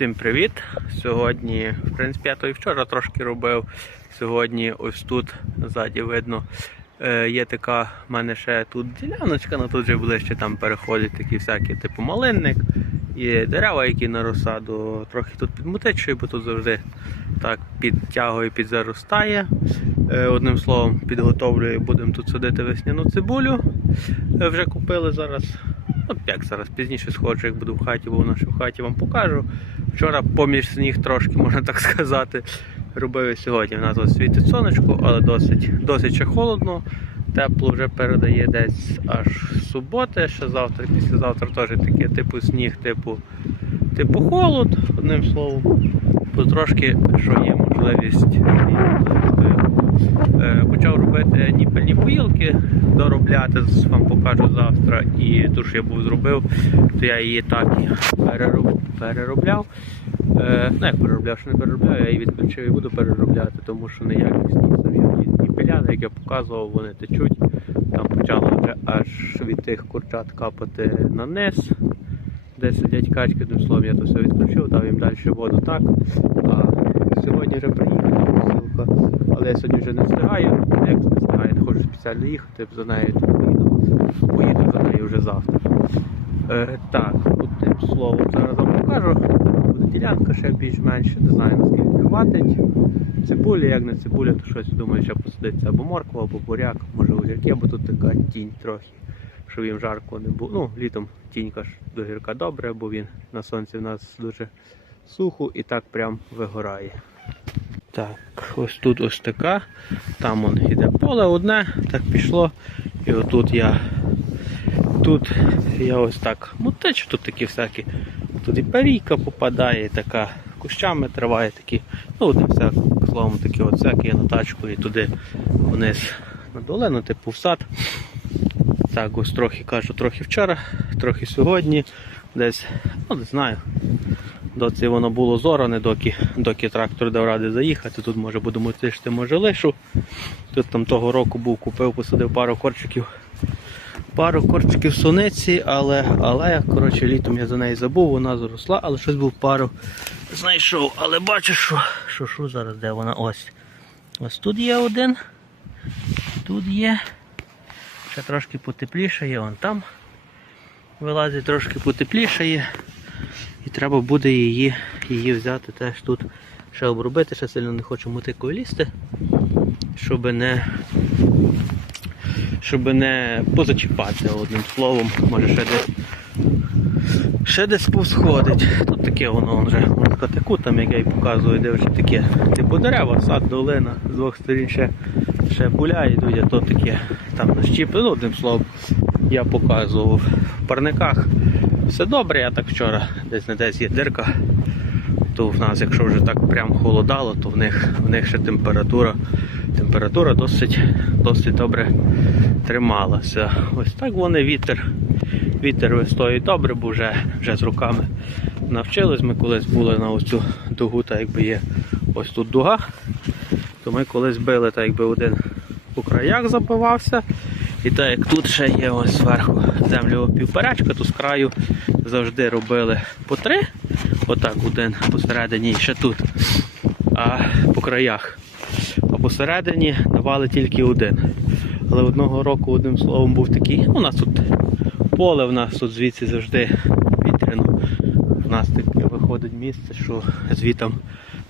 Всім привіт! Сьогодні, в принципі, я то і вчора трошки робив. Сьогодні ось тут ззаді видно. е, Є така в мене ще тут діляночка, але тут вже ближче там переходять такі всякі, типу малинник. Є дерева, які на розсаду. Трохи тут підмутичує, бо тут завжди так підтягує, підзаростає. Е, Одним словом, підготовлюю, будемо тут садити весняну цибулю. Е, Вже купили зараз. Ну, як зараз пізніше сходжу, як буду в хаті, бо в хаті вам покажу. Вчора поміж сніг трошки, можна так сказати, робив сьогодні. У нас ось світить сонечко, але досить, досить ще холодно. Тепло вже передає десь аж суботи, ще завтра, післязавтра теж таке типу сніг, типу, типу холод, одним словом. Потрошки, що є можливість. Е, Почав робити ніпельні поїлки, доробляти, вам покажу завтра. І ту, що я був зробив, то я її так і перероб, переробляв. Е, ну як переробляв, що не переробляю, я її відключив і буду переробляти, тому що неякісні самі ті ніпеляни, як я показував, вони течуть. Там почало вже аж від тих курчат капати на низ. Де сидять качки, тим словом, я то все відключив, дав їм далі воду так. А сьогодні вже приїхала посилка, але я сьогодні вже не встигаю. Як не встигаю, не хочу спеціально їхати за нею, поїду, поїду за нею вже завтра. Е, так, одним словом, зараз вам покажу. Буде ділянка ще більш-менш, не знаю наскільки хватить. Цибулі, як не цибуля, то щось думаю, що посадиться або морква, або буряк, може огірки, бо тут така тінь трохи, щоб їм жарко не було. Ну, літом тінька ж до гірка добре, бо він на сонці в нас дуже сухо і так прям вигорає. Так, ось тут ось така. Там он іде поле одне, так пішло. І отут я. Тут я ось так мутичу, тут такі всякі. Тут і парійка попадає, і така кущами триває такі. Ну, одним всяк, словом, такі от всякі я на тачку і туди вниз на долину, типу в сад. Так, ось трохи кажу, трохи вчора, трохи сьогодні. Десь, ну не знаю. Доці воно було зоране, доки, доки трактор дав ради заїхати. Тут може будемо тишити, може лишу. Тут там того року був, купив, посадив пару корчиків. Пару корчиків суниці, але, але коротше, літом я за неї забув, вона заросла, але щось був пару знайшов. Але бачу, що, що, що зараз де вона ось. Ось тут є один. Тут є. Ще трошки потеплішає, вон там вилазить, трошки потеплішає. І треба буде її, її взяти теж тут ще обробити, ще сильно не хочу мотикою лізти, щоб не щоб не позачіпати одним словом, може ще десь ще десь повсходить. Тут таке воно вже сказати, кутом, як я і показую, де вже таке типу дерева, сад, долина, з двох сторін ще, ще поля йдуть, а то таке там нащіпи. Ну, одним словом, я показував в парниках. Все добре, я так вчора десь не десь є дирка. То в нас, якщо вже так прям холодало, то в них, в них ще температура, температура досить, досить добре трималася. Ось так вони вітер. Вітер вистоїть добре, бо вже, вже з руками навчились. Ми колись були на ось цю дугу, так якби є ось тут дуга, то ми колись били, так якби один у краях забивався. І так як тут ще є ось зверху землю півперечка, то з краю завжди робили по три. Отак один посередині ще тут. А по краях. А посередині давали тільки один. Але одного року, одним словом, був такий. Ну, у нас тут поле, в нас тут звідси завжди вітряно. У нас таке виходить місце, що звітом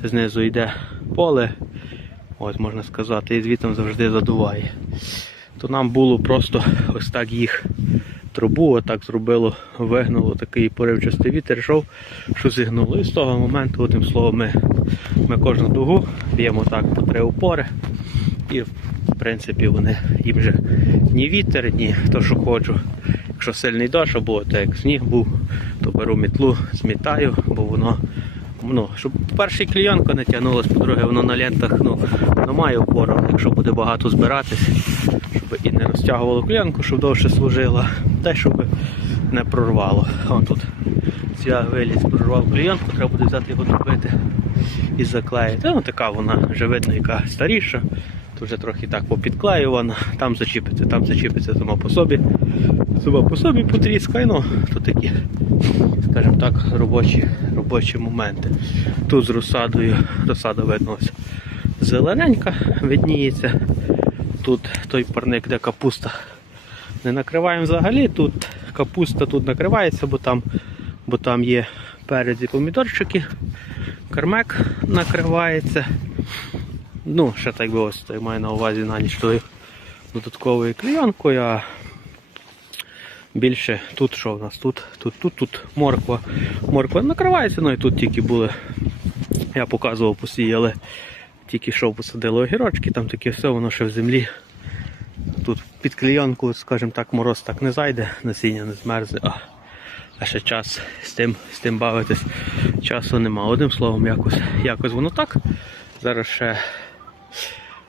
знизу йде поле. Ось можна сказати, і звітом завжди задуває то нам було просто ось так їх трубу, отак зробило, вигнуло такий поривчастий вітер йшов, що зігнуло. І з того моменту, одним словом, ми, ми кожну дугу б'ємо так по три опори. І в принципі вони їм вже ні вітер, ні то, що ходжу. Якщо сильний дощ або так як сніг був, то беру мітлу, змітаю, бо воно. Ну, щоб перший клійонка не тягнулась, по-друге, воно на лентах ну, ну, має опору, якщо буде багато збиратись, щоб і не розтягувало клієнку, щоб довше служило, та й щоб не прорвало. Вон тут ця виліз прорвав клієнку, треба буде взяти його добити і заклеїти. Ну така вона вже видно, яка старіша. Тут вже трохи так попідклеювана, там зачіпиться, там зачіпиться само по собі. Сама по собі потріскає, ну, то такі, скажімо так, робочі, робочі моменти. Тут з розсадою, розсада видно ось зелененька видніється. Тут той парник, де капуста. Не накриваємо взагалі, тут капуста тут накривається, бо там, бо там є перець і помідорчики. Кармек накривається. Ну, ще так би ось я маю на увазі на ніч тою додатковою клейонкою, а більше тут що в нас? Тут, тут, тут, тут морква. Морква накривається, ну і тут тільки були, я показував, посіяли, тільки що посадили огірочки, там таке все, воно ще в землі. Тут під клейонку, скажімо так, мороз так не зайде, насіння не змерзне, а, а ще час з тим, з тим бавитись часу нема. Одним словом, якось, якось воно так. Зараз ще,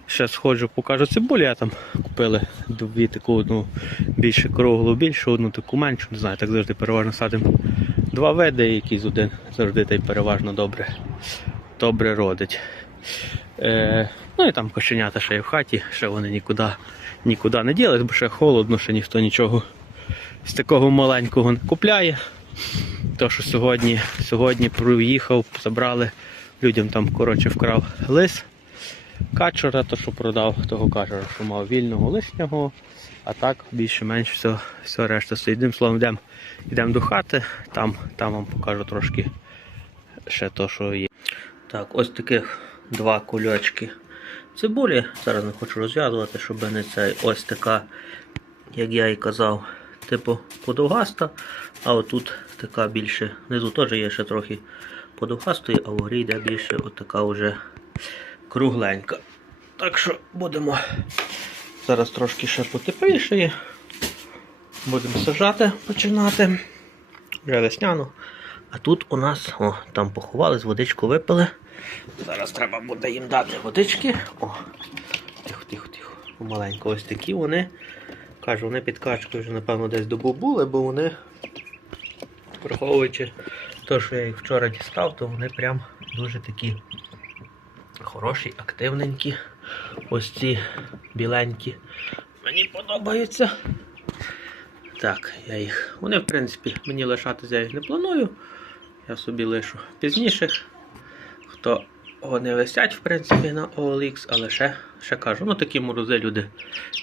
ще сходжу, покажу цибулю. Я там купили дві таку одну більше круглу, більшу, одну таку меншу. Не знаю, так завжди переважно садимо два види, якийсь один завжди та й переважно добре, добре родить. Е, ну і там кошенята ще є в хаті, ще вони нікуди, нікуди не ділись, бо ще холодно, ще ніхто нічого з такого маленького не купляє. То, що сьогодні, сьогодні приїхав, забрали, людям там коротше вкрав лис качура, то що продав того качура, що мав вільного лишнього, а так більше-менш все, все решта стоїть. Одним словом, йдемо йдем до хати, там, там вам покажу трошки ще то, що є. Так, ось таких два кульочки цибулі. Зараз не хочу розв'язувати, щоб не цей ось така, як я і казав, типу подовгаста, а отут така більше. Внизу теж є ще трохи подовгастої, а вгорі йде більше отака вже кругленька. Так що будемо зараз трошки ще потепліше. Будемо сажати, починати. Вже весняну. А тут у нас, о, там поховались, водичку випили. Зараз треба буде їм дати водички. О, тихо, тихо, тихо. Помаленько ось такі вони. Кажу, вони під качкою вже, напевно, десь добу були, бо вони, враховуючи те, що я їх вчора дістав, то вони прям дуже такі хороші, активненькі. Ось ці біленькі. Мені подобаються. Так, я їх. Вони, в принципі, мені лишатися я їх не планую. Я собі лишу пізніше. Хто вони висять, в принципі, на OLX, але ще, ще кажу, ну такі морози люди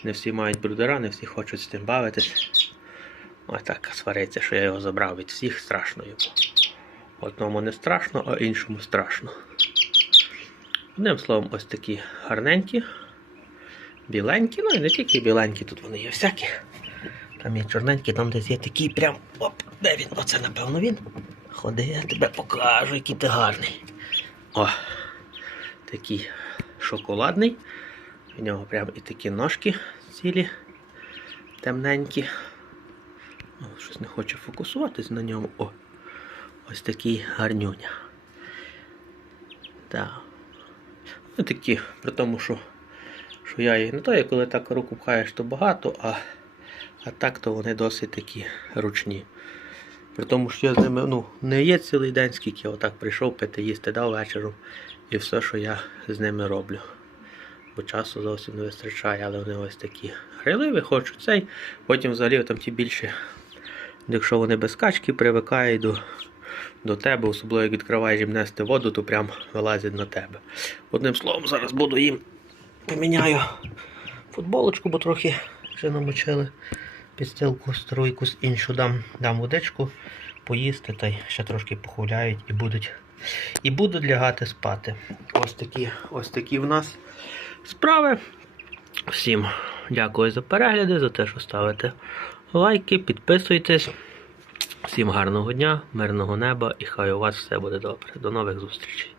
не всі мають брудера, не всі хочуть з тим бавитись. Ось так свариться, що я його забрав від всіх, страшно йому. Одному не страшно, а іншому страшно. Одним словом, ось такі гарненькі, біленькі, ну і не тільки біленькі, тут вони є всякі. Там є чорненькі, там десь є такий прям. Оп, де він? Оце, напевно, він. Ходи, я тебе покажу, який ти гарний. О, такий шоколадний. У нього прям і такі ножки цілі, темненькі. О, щось не хоче фокусуватись на ньому. О, ось такий гарнюня. Так. Ну такі, при тому, що, що я їх не то, коли так руку пхаєш, то багато, а, а так то вони досить такі ручні. При тому, що я з ними ну, не є цілий день, скільки я отак прийшов пити, їсти дав вечором і все, що я з ними роблю. Бо часу зовсім не вистачає, але вони ось такі грайливі, хочу цей. Потім взагалі там ті більше, якщо вони без качки привикають до, до тебе, особливо як відкриваєш їм нести воду, то прям вилазять на тебе. Одним словом, зараз буду їм поміняю футболочку, бо трохи вже намочили підстилку стару якусь іншу дам, дам водичку, поїсти та й ще трошки похуляють і будуть, і будуть лягати спати. Ось такі, ось такі в нас справи. Всім дякую за перегляди, за те, що ставите лайки, підписуйтесь. Всім гарного дня, мирного неба і хай у вас все буде добре. До нових зустрічей.